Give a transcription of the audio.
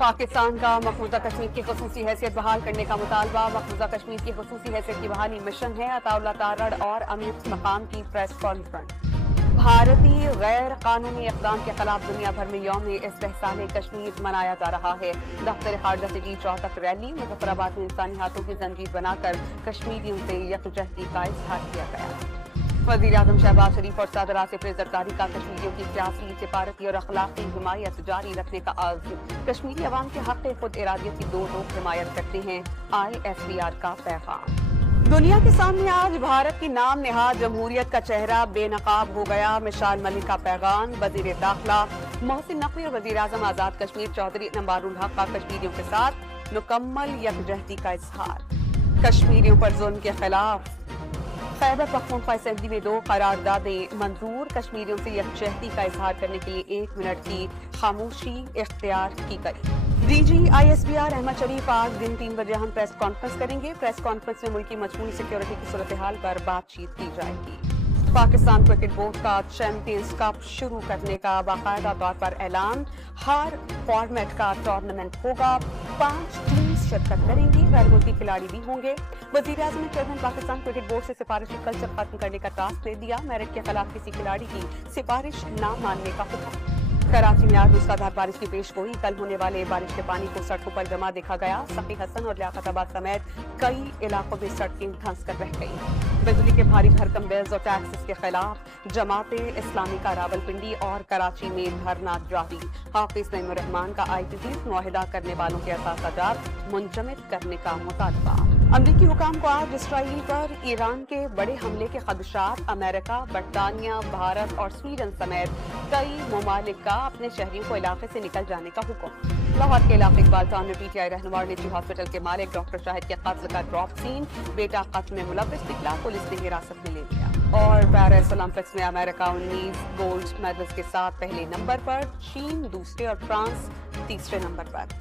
पाकिस्तान का मकबूजा कश्मीर की खसूसी हैसियत बहाल करने का मुतालबा। मकबूजा कश्मीर की खसूसी हैसियत की बहाली मिशन है। अताउल्लाह तारड़ और अमीर मकाम की प्रेस कॉन्फ्रेंस। भारतीय गैर कानूनी इक़दाम के खिलाफ दुनिया भर में यौम इस्तेहसाल कश्मीर मनाया जा रहा है। दफ्तर खारजा से की चौतक रैली। मुजफ्फराबाद में इंसानी हाथों की जंजीर बनाकर कश्मीरियों से यकजहती का इजहार किया गया। वज़ीर-ए-आज़म शहबाज शरीफ और सदर आसिफ ज़रदारी का कश्मीरियों की सियासी, सिफारती और अखलाकी हिमायत जारी रखने का आज़म। कश्मीरी अवाम के हक़ खुद इरादियत की दो टोक हिमायत करते हैं। ISPR का पैगाम। दुनिया के सामने आज भारत की नाम निहाद जमहूरियत का चेहरा बेनकाब हो गया। मिसाल मलिक का पैगाम। वज़ीर दाखिला मोहसिन नकवी और वज़ीर-ए-आज़म आज़ाद कश्मीर चौधरी नबारुल हक का कश्मीरियों के साथ मुकम्मल यकजहती का इजहार। कश्मीरियों पर जुल्म के खिलाफ खैबर पख्तूनख्वा असेंबली में 2 करारदादें मंजूर। कश्मीरियों से यकजहती का इजहार करने के लिए 1 मिनट की खामोशी इख्तियार की गई। DG ISPR अहमद शरीफ आज दिन 3 बजे हम प्रेस कॉन्फ्रेंस करेंगे। प्रेस कॉन्फ्रेंस में मुल्क की मजमूई सिक्योरिटी की सूरत हाल पर बातचीत की जाएगी। पाकिस्तान क्रिकेट बोर्ड का चैंपियंस कप शुरू करने का बाकायदा तौर पर ऐलान। हर फॉर्मेट का टूर्नामेंट होगा। 5 टीम्स शिरकत करेंगी। गैर मुल्की खिलाड़ी भी होंगे। वज़ीर-ए-आज़म ने चेयरमैन पाकिस्तान क्रिकेट बोर्ड से सिफारिशी कल्चर खत्म करने का टास्क दे दिया। मेरिट के खिलाफ किसी खिलाड़ी की सिफारिश न मानने का हुक्म। कराची में आज मूसलाधार बारिश की पेशगोई। कल होने वाले बारिश के पानी को सड़कों पर जमा देखा गया। सखी हसन और लियाकताबाद समेत कई इलाकों में सड़कें धंस कर रह गई। बिजली के भारी भरकम बिल्स और टैक्सेस के खिलाफ जमाते इस्लामी का रावलपिंडी और कराची में धरना जारी। हाफिज नईमुर्रहमान का IPPs मुआहिदा करने वालों के असासाजात मुंजमद करने का मुतालबा। अमरीकी हुकाम को आज इसराइल पर ईरान के बड़े हमले के खदशात। अमेरिका, बरतानिया, भारत और स्वीडन समेत कई ममालिक का अपने शहरियों को इलाके से निकल जाने का हुक्म। लाहौर के इलाके इकबाल टाउन में PTI रहनुमा और निजी हॉस्पिटल के मालिक डॉक्टर शाहिद के कत्ल का ड्रॉप सीन। बेटा कत्ल में मुलव्विस निकला, पुलिस ने हिरासत में ले लिया। और पैरिस ओलंपिक्स में अमेरिका 19 गोल्ड मेडल्स के साथ पहले नंबर पर, चीन दूसरे और फ्रांस तीसरे नंबर पर।